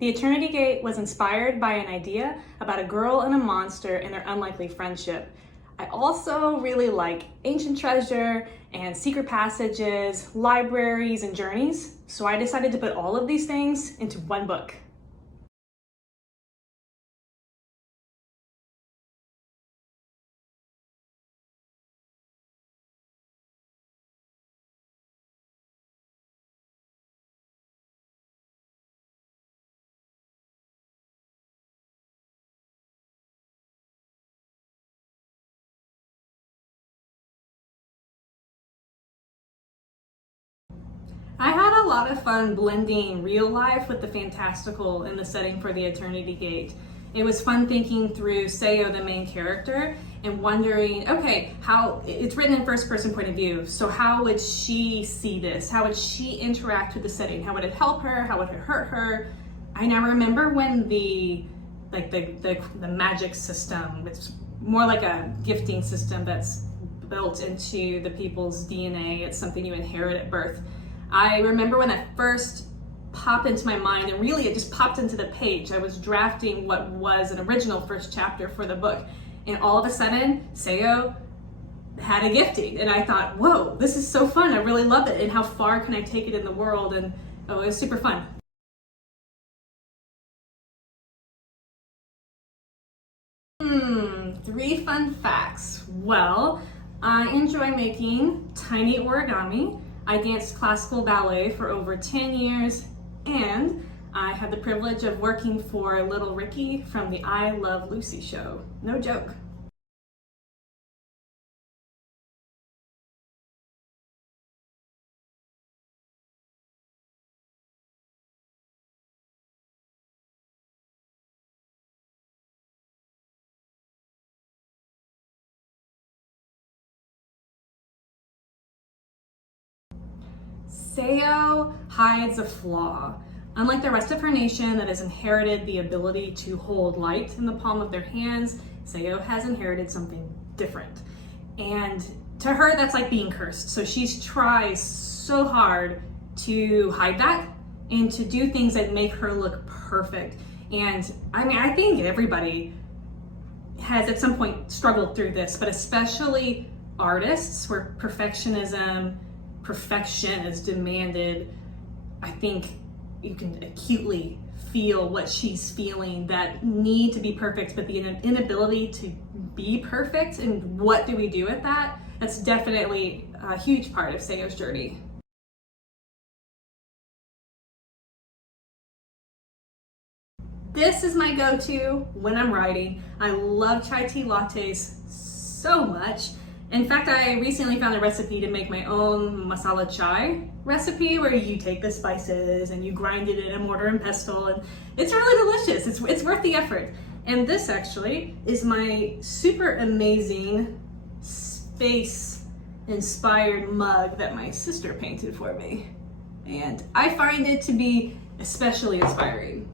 The Eternity Gate was inspired by an idea about a girl and a monster and their unlikely friendship. I also really like ancient treasure and secret passages, libraries, and journeys, so I decided to put all of these things into one book. I had a lot of fun blending real life with the fantastical in the setting for the Eternity Gate. It was fun thinking through Seo, the main character, and wondering, okay, how it's written in first person point of view, so how would she see this? How would she interact with the setting? How would it help her? How would it hurt her? I now remember when the magic system, it's more like a gifting system that's built into the people's DNA. It's something you inherit at birth. I remember when that first popped into my mind, and really it just popped into the page. I was drafting what was an original first chapter for the book, and all of a sudden, Seo had a gifting, and I thought, whoa, this is so fun. I really love it, and how far can I take it in the world? And oh, it was super fun. Three fun facts. Well, I enjoy making tiny origami. I danced classical ballet for over 10 years, and I had the privilege of working for Little Ricky from the I Love Lucy show. No joke. Seo hides a flaw. Unlike the rest of her nation that has inherited the ability to hold light in the palm of their hands, Seo has inherited something different. And to her, that's like being cursed. So she tries so hard to hide that and to do things that make her look perfect. And I mean, I think everybody has at some point struggled through this, but especially artists where perfection is demanded. I think you can acutely feel what she's feeling, that need to be perfect, but the inability to be perfect. And what do we do with that? That's definitely a huge part of Seo's journey. This is my go-to when I'm writing. I love chai tea lattes so much. In fact, I recently found a recipe to make my own masala chai recipe where you take the spices and you grind it in a mortar and pestle, and it's really delicious. It's worth the effort. And this actually is my super amazing space inspired mug that my sister painted for me. And I find it to be especially inspiring.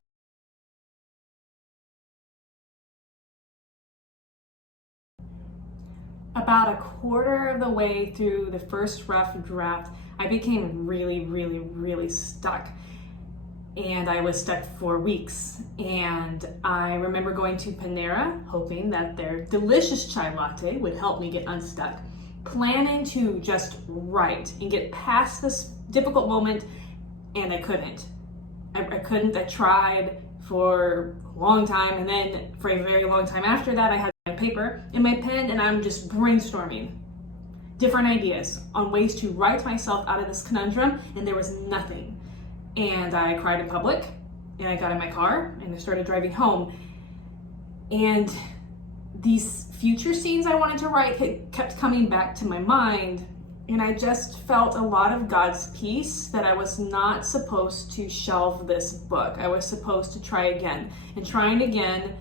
About a quarter of the way through the first rough draft, I became really stuck. And I was stuck for weeks. And I remember going to Panera, hoping that their delicious chai latte would help me get unstuck, planning to just write and get past this difficult moment, and I couldn't. I couldn't. I tried for a long time, and then for a very long time after that, I had my paper and my pen, and I'm just brainstorming different ideas on ways to write myself out of this conundrum, and there was nothing. And I cried in public, and I got in my car and I started driving home. And these future scenes I wanted to write kept coming back to my mind, and I just felt a lot of God's peace that I was not supposed to shelve this book. I was supposed to try again. And trying again,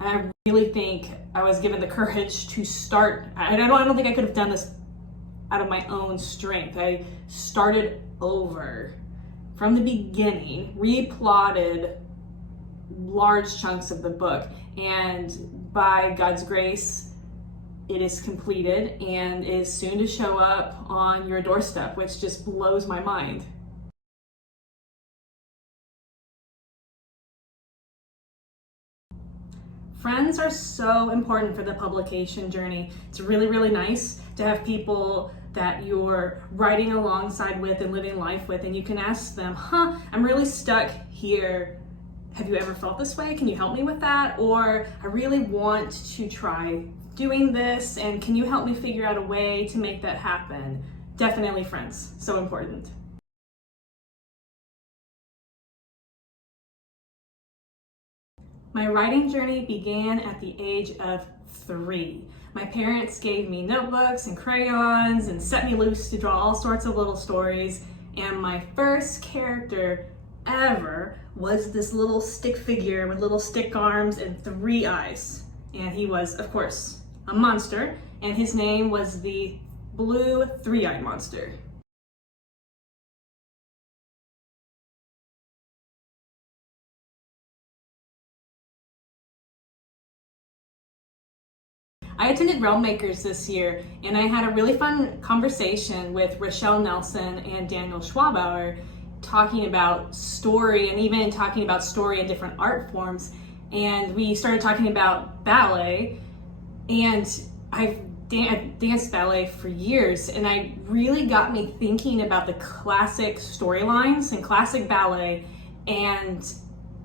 I really think I was given the courage to start. I don't think I could have done this out of my own strength. I started over from the beginning, replotted large chunks of the book, and by God's grace, it is completed and is soon to show up on your doorstep, which just blows my mind. Friends are so important for the publication journey. It's really, really nice to have people that you're writing alongside with and living life with, and you can ask them, I'm really stuck here. Have you ever felt this way? Can you help me with that? Or I really want to try doing this, and can you help me figure out a way to make that happen? Definitely friends, so important. My writing journey began at the age of 3. My parents gave me notebooks and crayons and set me loose to draw all sorts of little stories. And my first character ever was this little stick figure with little stick arms and 3 eyes. And he was, of course, a monster, and his name was the Blue 3-Eyed Monster. I attended Realm Makers this year, and I had a really fun conversation with Rochelle Nelson and Daniel Schwabauer talking about story, and even talking about story in different art forms. And we started talking about ballet, and I've danced ballet for years, and I really got me thinking about the classic storylines and classic ballet and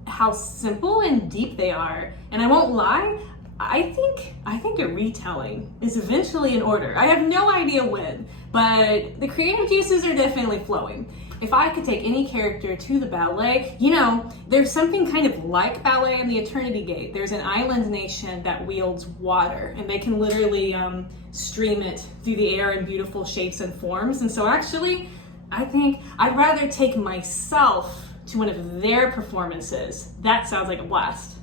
how simple and deep they are. And I won't lie, I think a retelling is eventually in order. I have no idea when, but the creative juices are definitely flowing. If I could take any character to the ballet, there's something kind of like ballet in the Eternity Gate. There's an island nation that wields water, and they can literally stream it through the air in beautiful shapes and forms. And so actually, I think I'd rather take myself to one of their performances. That sounds like a blast.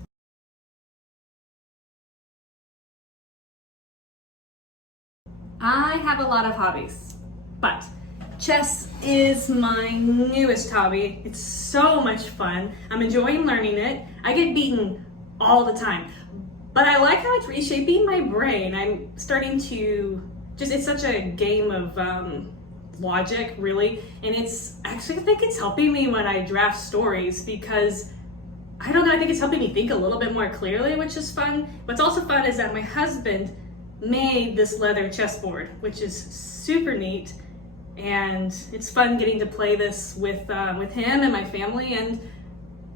I have a lot of hobbies, but chess is my newest hobby. It's so much fun. I'm enjoying learning it. I get beaten all the time, but I like how it's reshaping my brain. I'm starting to it's such a game of logic, really, and I think it's helping me when I draft stories, because I don't know, I think it's helping me think a little bit more clearly, which is fun. What's also fun is that my husband made this leather chessboard, which is super neat, and it's fun getting to play this with him and my family. And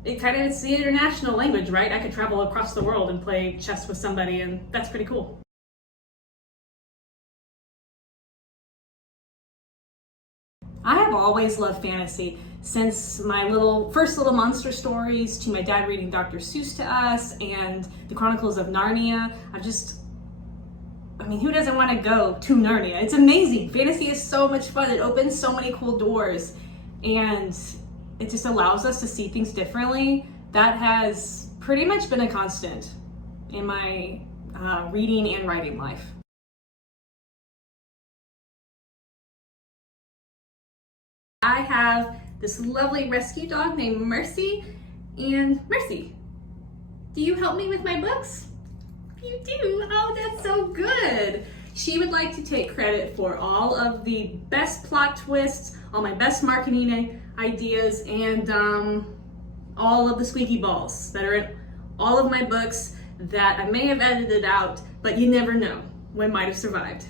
it's the international language, right? I could travel across the world and play chess with somebody, and that's pretty cool. I have always loved fantasy, since my first little monster stories to my dad reading Dr. Seuss to us and the Chronicles of Narnia. Who doesn't want to go to Narnia? It's amazing. Fantasy is so much fun. It opens so many cool doors, and it just allows us to see things differently. That has pretty much been a constant in my reading and writing life. I have this lovely rescue dog named Mercy. And Mercy, do you help me with my books? You do? Oh, that's so good. She would like to take credit for all of the best plot twists, all my best marketing ideas, and all of the squeaky balls that are in all of my books that I may have edited out, but you never know what might have survived.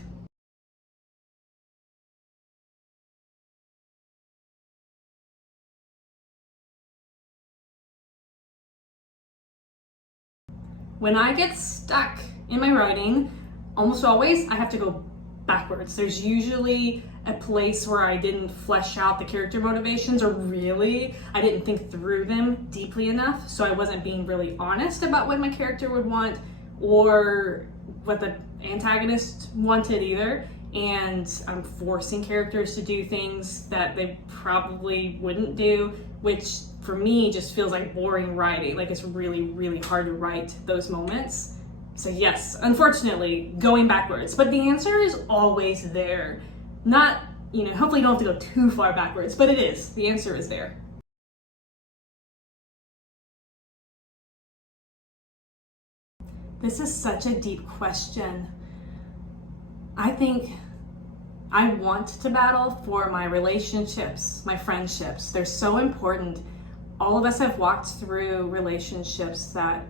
When I get stuck in my writing, almost always I have to go backwards. There's usually a place where I didn't flesh out the character motivations, or really I didn't think through them deeply enough, so I wasn't being really honest about what my character would want or what the antagonist wanted either. And I'm forcing characters to do things that they probably wouldn't do, which for me just feels like boring writing. Like, it's really, really hard to write those moments. So yes, unfortunately, going backwards. But the answer is always there. Not, hopefully you don't have to go too far backwards, but it is. The answer is there. This is such a deep question. I think I want to battle for my relationships, my friendships. They're so important. All of us have walked through relationships that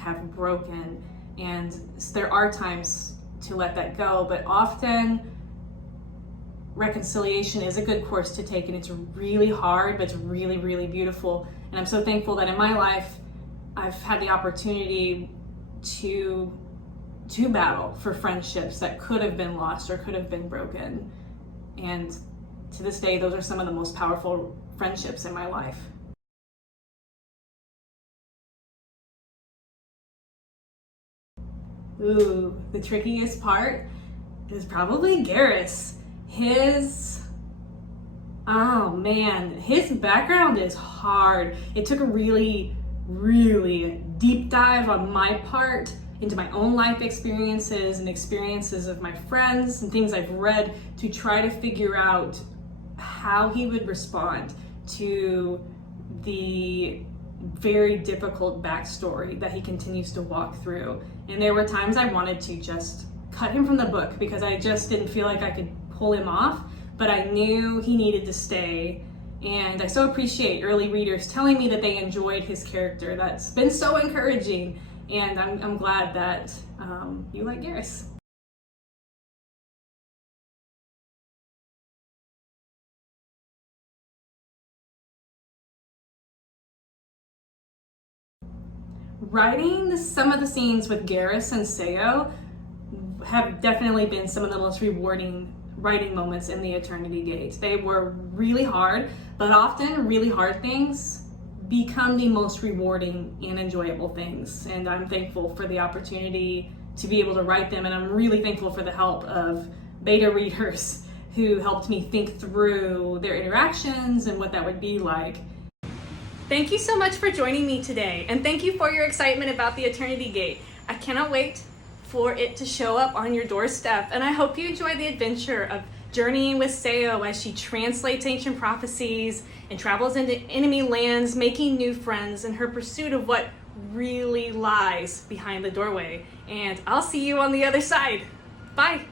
have broken. And there are times to let that go, but often reconciliation is a good course to take, and it's really hard, but it's really, really beautiful. And I'm so thankful that in my life, I've had the opportunity to battle for friendships that could have been lost or could have been broken. And to this day, those are some of the most powerful friendships in my life. Ooh, the trickiest part is probably Garrus. Oh man, his background is hard. It took a really, really deep dive on my part into my own life experiences and experiences of my friends and things I've read to try to figure out how he would respond to the very difficult backstory that he continues to walk through. And there were times I wanted to just cut him from the book because I just didn't feel like I could pull him off, but I knew he needed to stay. And I so appreciate early readers telling me that they enjoyed his character. That's been so encouraging, and I'm glad that you like Garrus. Writing some of the scenes with Garrus and Seo have definitely been some of the most rewarding writing moments in the Eternity Gate. They were really hard, but often really hard things become the most rewarding and enjoyable things. And I'm thankful for the opportunity to be able to write them, and I'm really thankful for the help of beta readers who helped me think through their interactions and what that would be like. Thank you so much for joining me today, and thank you for your excitement about the Eternity Gate. I cannot wait for it to show up on your doorstep, and I hope you enjoy the adventure of journeying with Seo as she translates ancient prophecies and travels into enemy lands, making new friends in her pursuit of what really lies behind the doorway. And I'll see you on the other side. Bye.